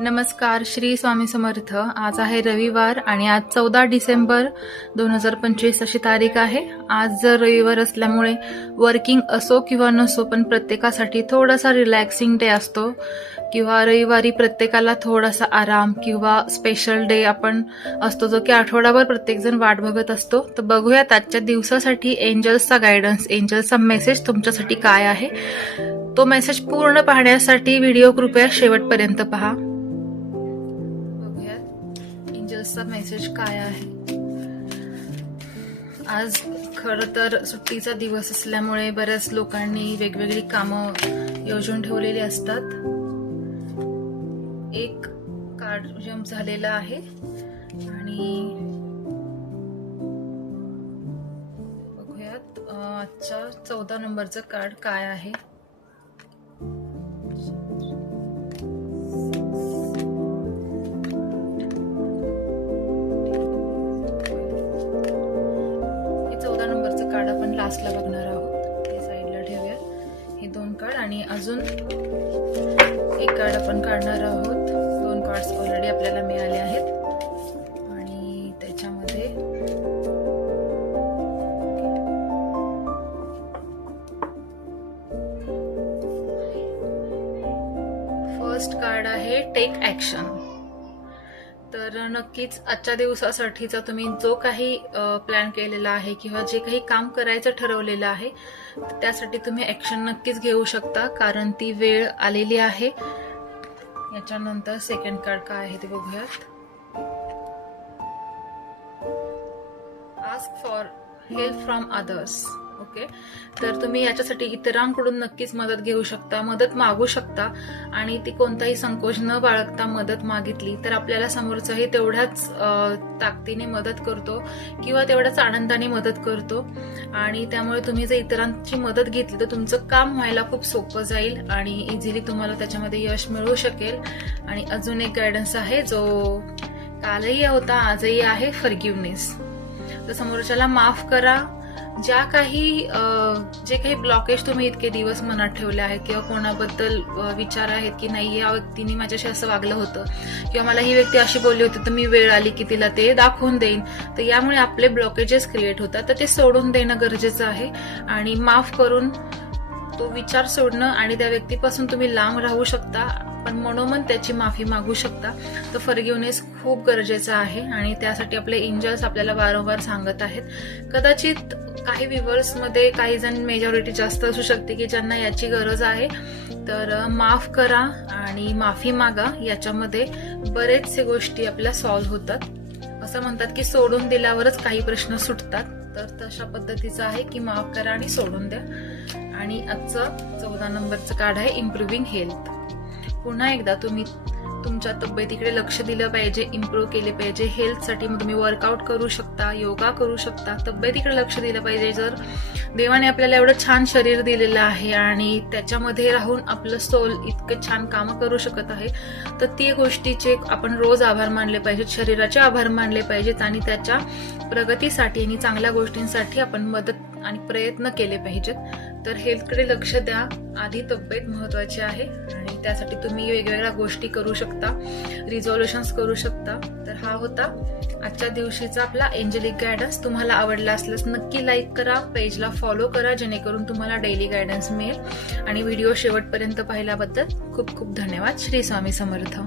नमस्कार, श्री स्वामी समर्थ। आज आहे रविवार आणि आज 14 डिसेंबर 2025 अशी तारीख आहे। आज जर रविवार असल्यामुळे वर्किंग असो किंवा नसो पण प्रत्येकासाठी थोडासा रिलॅक्सिंग डे असतो किंवा रविवारी प्रत्येकाला थोडासा आराम किंवा स्पेशल डे आपण असतो जो की आठवडाभर प्रत्येकजण वाट बघत असतो। तर बघूयात आजच्या दिवसासाठी एंजल्सचा गायडन्स, एंजल्सचा मेसेज तुमच्यासाठी काय आहे। तो मेसेज पूर्ण पाहण्यासाठी व्हिडिओ कृपया शेवटपर्यंत पहा। एंजल्सचा मेसेज काय आहे। आज खरं तर सुट्टीचा दिवस असल्यामुळे बऱ्याच लोकांनी वेगवेगळी कामं योजून ठेवलेली असतात। एक कार्ड जम्प झालेला आहे आणि बघूयात आजच्या 14 नंबरचं कार्ड काय आहे। कार्ड आपण लास्टला बघणार आहोत, हे साईडला ठेवूया। हे 2 कार्ड आणि अजून एक कार्ड आपण काढणार आहोत। 2 कार्ड्स ऑलरेडी आपल्याला मिळाले आहेत आणि त्याच्यामध्ये फर्स्ट कार्ड आहे टेक ऍक्शन। तर नक्कीच आजच्या दिवसासाठीचा तुम्ही जो काही प्लॅन केलेला आहे किंवा जे काही काम करायचं ठरवलेलं आहे त्यासाठी तुम्ही ऍक्शन नक्कीच घेऊ शकता, कारण ती वेळ आलेली आहे। याच्यानंतर सेकंड कार्ड काय आहे ते बघूयात। Ask for help from others. Okay, तर तुम्ही याच्यासाठी इतरांकडून नक्कीच मदत घेऊ शकता, मदत मागू शकता आणि ती कोणताही संकोच न बाळगता मदत मागितली तर आपल्याला समोरचाही तेवढ्याच ताकदीने मदत करतो किंवा तेवढ्याच आनंदाने मदत करतो आणि त्यामुळे तुम्ही जर इतरांची मदत घेतली तर तुमचं काम व्हायला खूप सोपं जाईल आणि इझिली तुम्हाला त्याच्यामध्ये यश मिळू शकेल। आणि अजून एक गायडन्स आहे जो कालही होता आजही आहे, फॉरगिव्हनेस। तर समोरच्याला माफ करा। जे काही ब्लॉकेज तुम्ही इतके दिवस मनात ठेवले आहेत किंवा कोणाबद्दल विचार आहेत की नाही या व्यक्तीने माझ्याशी असं वागलं होतं किंवा मला ही व्यक्ती अशी बोलली होती तर मी वेळ आली की तिला ते दाखवून देईन, तर यामुळे आपले ब्लॉकेजेस क्रिएट होतात। तर ते सोडून देणं गरजेचं आहे आणि माफ करून तो विचार सोडणं आणि त्या व्यक्तीपासून तुम्ही लांब राहू शकता पण मनोमन त्याची माफी मागू शकता। तर फॉरगिव्हनेस खूप गरजेचं आहे आणि त्यासाठी आपले एंजल्स आपल्याला वारंवार सांगत आहेत। कदाचित काही व्ह्यूअर्स मध्ये काही जण मेजॉरिटी जास्त असू शकते की ज्यांना याची गरज आहे, तर माफ करा आणि माफी मागा। याच्यामध्ये बरेचसे गोष्टी आपल्या सॉल्व्ह होतात। असं म्हणतात की सोडून दिल्यावरच काही प्रश्न सुटतात, तर तशा पद्धतीचं आहे की माफ करा आणि सोडून द्या। आणि आजचं 14 नंबरचं कार्ड आहे इम्प्रूव्हिंग हेल्थ। पुन्हा एकदा तुम्ही तुमच्या तब्येतीकडे लक्ष दिलं पाहिजे, इम्प्रूव्ह केले पाहिजे। हेल्थसाठी तुम्ही वर्कआउट करू शकता, योगा करू शकता, तब्येतीकडे लक्ष दिलं पाहिजे। जर देवाने आपल्याला एवढं छान शरीर दिलेलं आहे आणि त्याच्यामध्ये राहून आपलं सोल इतकं छान कामं करू शकत आहे तर ती गोष्टीचे आपण रोज आभार मानले पाहिजेत, शरीराचे आभार मानले पाहिजेत आणि त्याच्या प्रगतीसाठी आणि चांगल्या गोष्टींसाठी आपण मदत आणि प्रयत्न केले पाहिजेत। तर हेल्थकडे लक्ष द्या, आधी तब्येत महत्वाची आहे आणि त्यासाठी तुम्ही वेगवेगळ्या गोष्टी करू शकता, रिझोल्युशन्स करू शकता। तर हा होता आजच्या दिवशीचा आपला एंजलिक गायडन्स। तुम्हाला आवडला असल्यास नक्की लाईक करा, पेजला फॉलो करा जेणेकरून तुम्हाला डेली गायडन्स मिळेल आणि व्हिडिओ शेवटपर्यंत पाहिल्याबद्दल खूप खूप धन्यवाद। श्री स्वामी समर्थ।